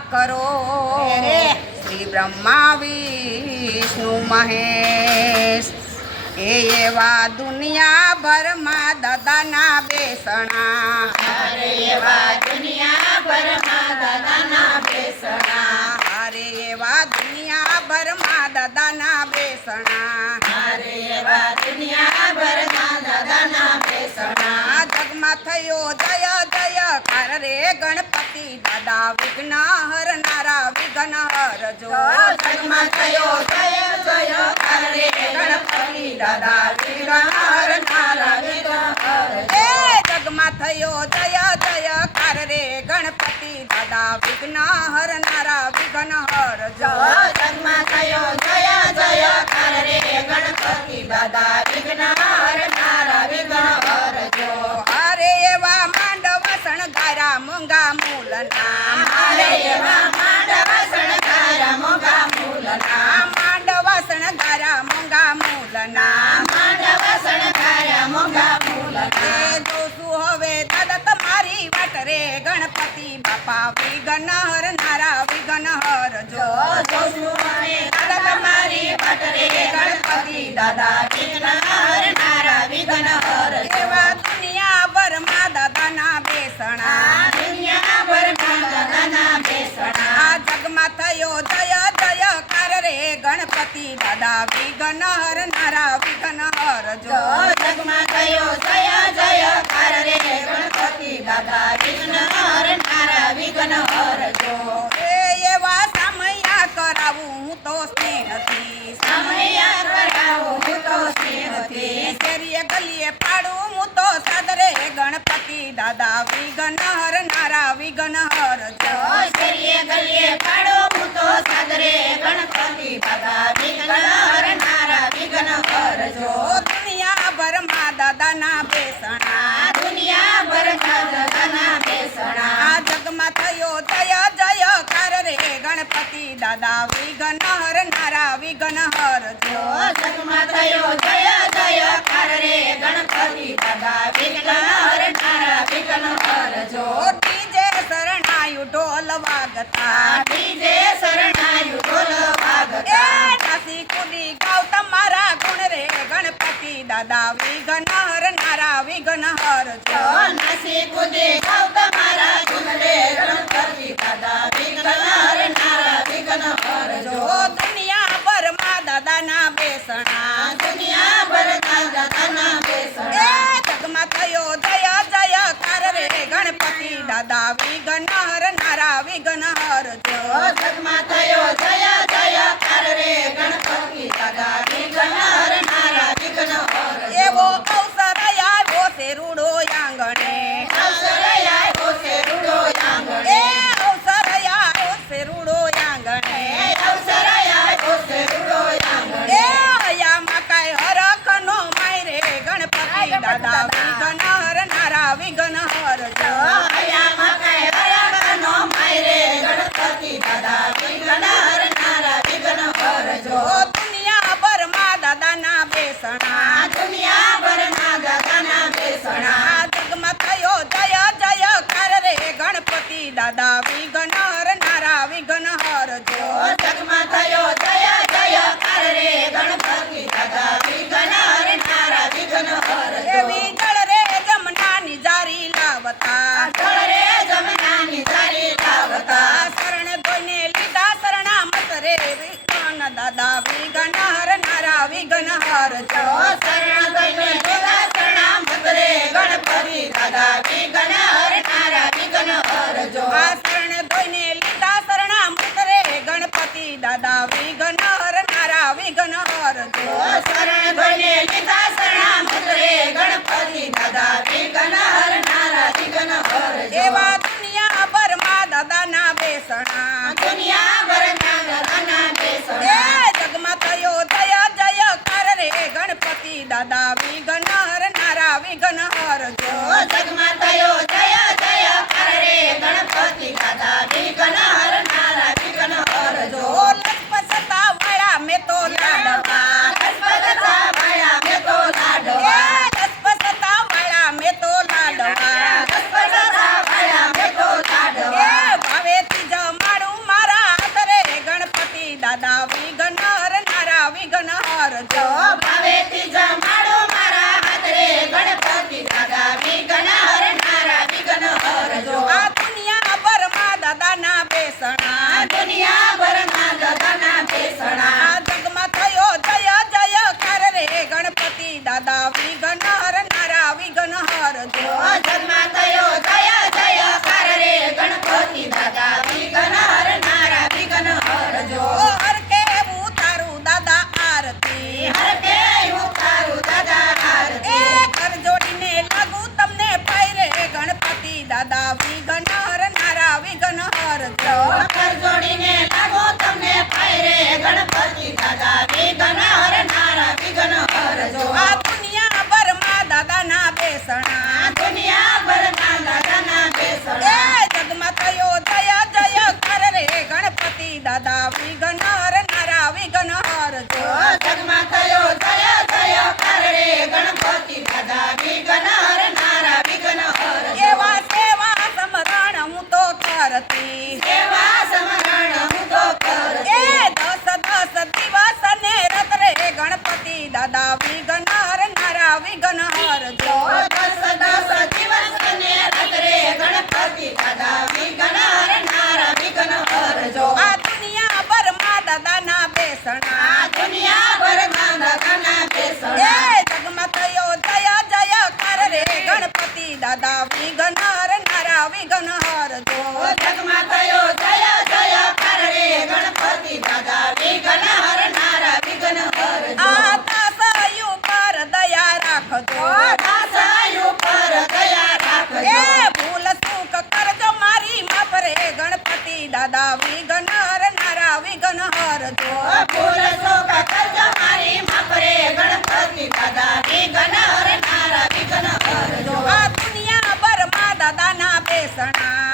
કરો. રે. શ્રી બ્રહ્મા વિષ્ણુ મહેશ. એ એવા દુનિયાભરમાં દાદાના બેસણા. અરે એવા દુનિયાભરમાં દાદાના બેસણા. અરે એવા દુનિયાભરમાં દાદાના બેસણા. અરે એવા દુનિયાભરમાં દાદાના બેસણા. જગમાં થયો જય ગણપતિ દાદા વિઘ્ન હરનારા વિઘ્ન હરજો જન્મ થયો જય જય હરે ગણપતિ દાદા વિઘ્નહર નારા વિઘ્નહર એ જગમાં થયો જય જય કર રે ગણપતિ દાદા વિઘ્ન હરનારા વિઘ્ન હરજો જન્મ થયો જય જય કરે ગણપતિ દાદા વિઘ્નહર નારા વિઘ્નહર ગણપતિ બાપા વિઘ્ન હરનારા વિઘ્ન હરજો જોશું તમારી પટરે ગણપતિ વિઘ્નહર એવા દુનિયાભરમાં દાદા નારા હરનારા જો જગમાં કયો જય જય કાર રે ગણપતિ બાબા વિઘ્નહર નારા વિઘ્નહર જો એ એવા સમયા કરાવું હું તો સ્નેહથી સમયા કરાવું હું તો સ્નેહથી શેરીએ ગલીએ પાડું હું તો સાદરે ગણપતિ દાદા વિઘ્ન નારા વિઘ્ન જો શરીએ ગલીએ પાડો સાદરે ગણપતિ દાદા વિઘ્નહર નારા વિઘ્નહર જો ઓ દુનિયાભરમાં દાદાના બેસણા દુનિયા ભરના દાદાના બેસણા આ જગમાં થયો જય જય કાર રે ગણપતિ દાદા વિઘ્ન હરનારા વિઘ્ન હરજો જગમાં થયો જય જય કાર રે ગણપતિ દાદા વિઘ્નહર દાદા નસી કુદે વિઘ્નહર નારા વિઘ્નહર જો જો દુનિયાભરમાં દાદાના બેસણા. દુનિયા ભરના દાદાના બેસણા. જગમાં થયો જય જય કાર રે ગણપતિ દાદા દાદા વિઘ્ન 三啦、啊